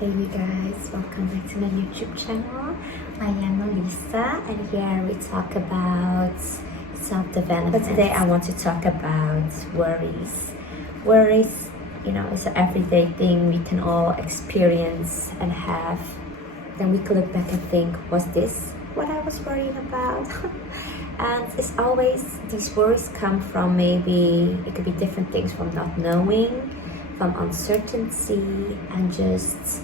Hey you guys, welcome back to my YouTube channel. I am Elisa and here we talk about self-development. But today I want to talk about worries. Worries, it's an everyday thing we can all experience and have. Then we could look back and think, was this what I was worrying about? And it's always, these worries come from maybe, it could be different things, from not knowing, from uncertainty, and just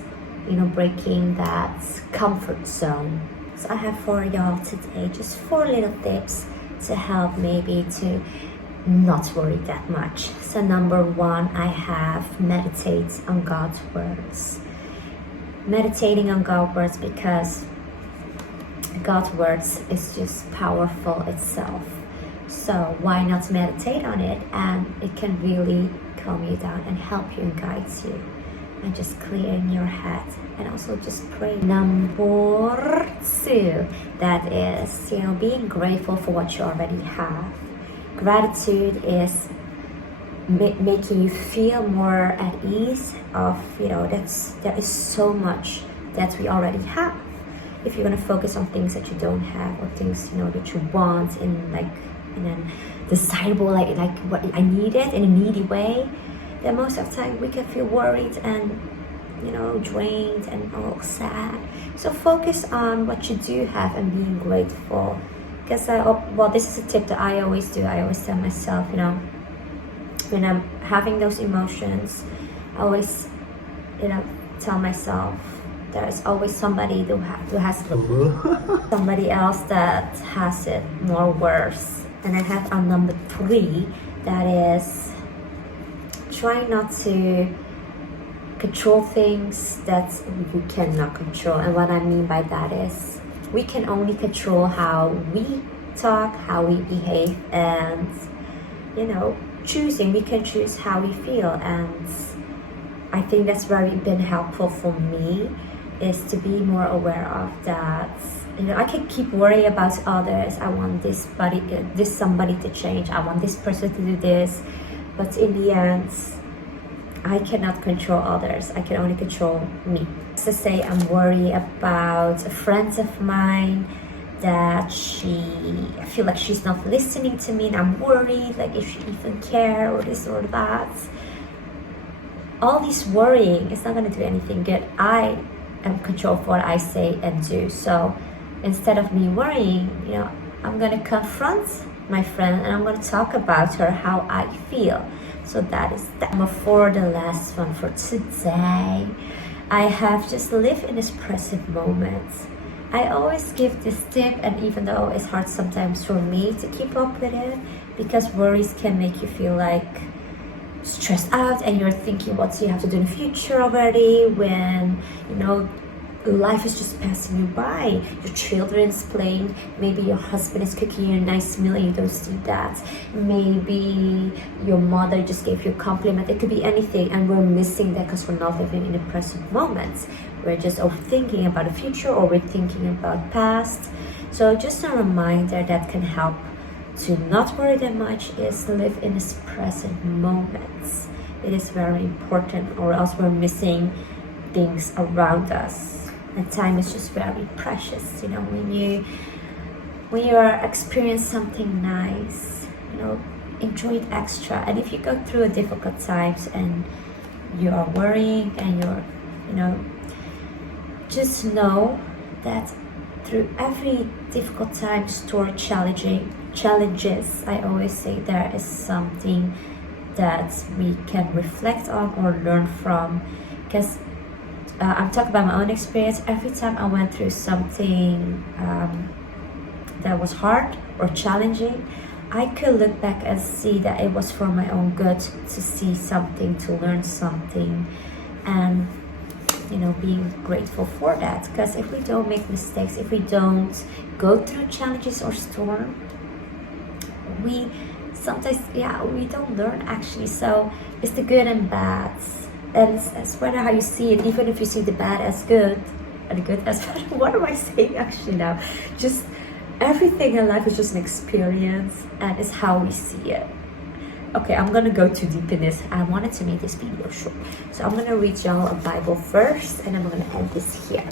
breaking that comfort zone. So I have for y'all today just 4 little tips to help maybe to not worry that much. So number 1, I have meditate on God's words. Meditating on God's words, because God's words is just powerful itself. So why not meditate on it, and it can really calm you down and help you and guide you and just clear in your head, and also just pray. Number 2, that is being grateful for what you already have. Gratitude is making you feel more at ease of there is so much that we already have. If you're going to focus on things that you don't have, or things that you want in an desirable, like what I need it in a needy way, then most of the time we can feel worried and drained and all sad. So focus on what you do have and being grateful. Because this is a tip that I always do. I always tell myself, when I'm having those emotions, I always tell myself there is always somebody who has somebody else that has it more worse. And I have on number 3, that is try not to control things that you cannot control. And what I mean by that is we can only control how we talk, how we behave, and we can choose how we feel. And I think that's been helpful for me, is to be more aware of that. I can keep worrying about others. I want this somebody to change. I want this person to do this. But in the end, I cannot control others. I can only control me. To say I'm worried about a friend of mine, that I feel like she's not listening to me, and I'm worried, like if she even care, or this or that. All this worrying is not going to do anything good. I am in control of what I say and do. So instead of me worrying, I'm going to confront my friend and I'm going to talk about her, how I feel. So that is that. Number 4, the last one for today, I have just live in this present moment. I always give this tip, and even though it's hard sometimes for me to keep up with it, because worries can make you feel like stressed out, and you're thinking what you have to do in the future already, when life is just passing you by. Your children's playing, maybe your husband is cooking you a nice meal and you don't see that. Maybe your mother just gave you a compliment. It could be anything, and we're missing that because we're not living in the present moment. We're just overthinking about the future, or we're thinking about past. So just a reminder that can help to not worry that much is to live in this present moment. It is very important, or else we're missing things around us. And time is just very precious, when you are experiencing something nice, enjoy it extra. And if you go through a difficult times and you are worrying and you're, just know that through every difficult times, or challenges, I always say there is something that we can reflect on or learn from. Because I'm talking about my own experience. Every time I went through something that was hard or challenging, I could look back and see that it was for my own good, to see something, to learn something, and being grateful for that. Because if we don't make mistakes, if we don't go through challenges or storm, we sometimes we don't learn actually. So it's the good and bad. And it's whether how you see it, even if you see the bad as good and the good as bad. What am I saying actually now? Just everything in life is just an experience, and it's how we see it. okay, I'm gonna go too deep in this. I wanted to make this video short, so I'm gonna read y'all a Bible first, and I'm gonna end this here.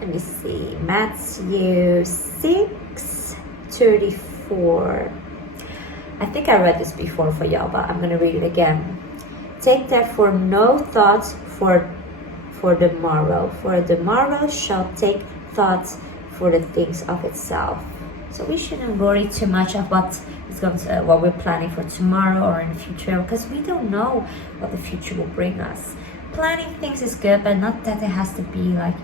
Let me see, Matthew 6:34. I think I read this before for y'all, but I'm gonna read it again. Take therefore no thought for the morrow, for the morrow shall take thought for the things of itself. So we shouldn't worry too much of what we're planning for tomorrow or in the future, because we don't know what the future will bring us. Planning things is good, but not that it has to be like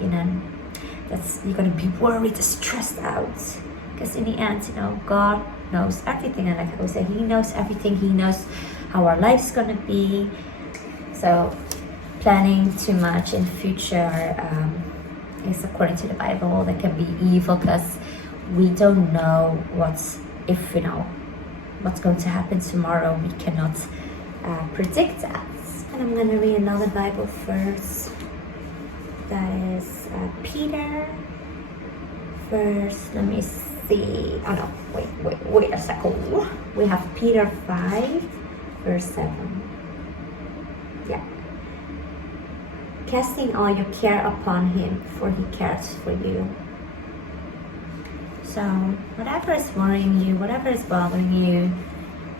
that's you're gonna be worried, stressed out. Because in the end, God knows everything, and like I said, He knows everything. He knows how our life's gonna be. So planning too much in the future is, according to the Bible, that can be evil, because we don't know what's going to happen tomorrow. We cannot predict that. And I'm gonna read another Bible first. That is Peter. First, let me see. Oh no, wait a second. We have Peter 5, verse 7. Yeah. Casting all your care upon Him, for He cares for you. So, whatever is worrying you, whatever is bothering you,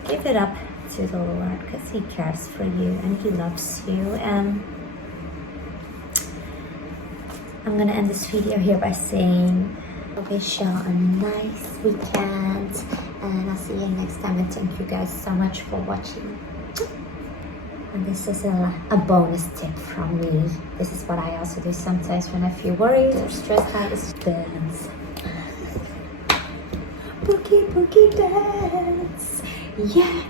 give it up to the Lord, because He cares for you and He loves you. And I'm gonna end this video here by saying, I wish y'all a nice weekend, and I'll see you next time. And thank you guys so much for watching. And this is a bonus tip from me. This is what I also do sometimes when I feel worried or stressed out, is dance. Boogie dance. Yeah.